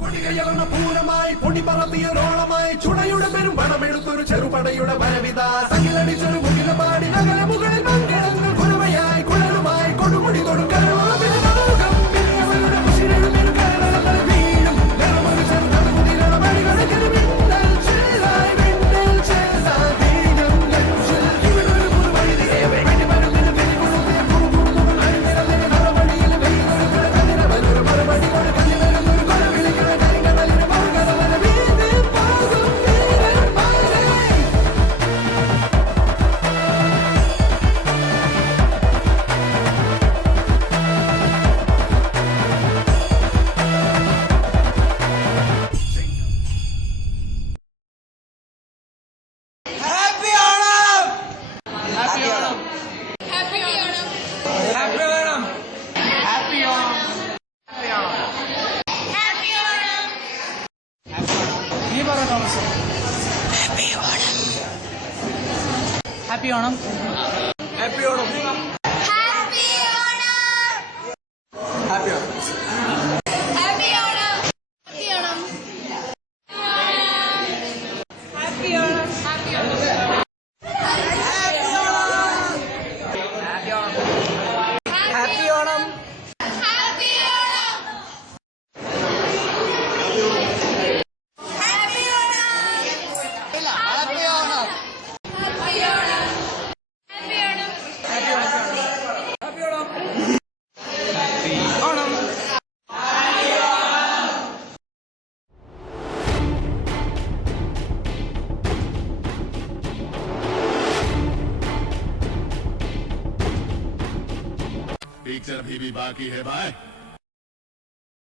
കൊടികയറുന്ന പൂരമായി പൊടി പറത്തിയൊരോളമായി ചുണയുടെ പെരും പണമെടുത്തൊരു ചെറുപടയുടെ വരവിത സകിലടിച്ചൊരു മുകിലപാടി നഗര മുകളിൽ മംഗളങ്ങൾ കുരവയായി കുഴലുമായി കൊടുമുടി കൊടുക്കാൻ Happy Onam. Happy Onam. Happy Onam. Happy Onam. Happy Onam. Happy Onam. Happy Onam. Happy Onam. Happy Onam. Happy Onam. Picture अभी भी बाकी है भाई।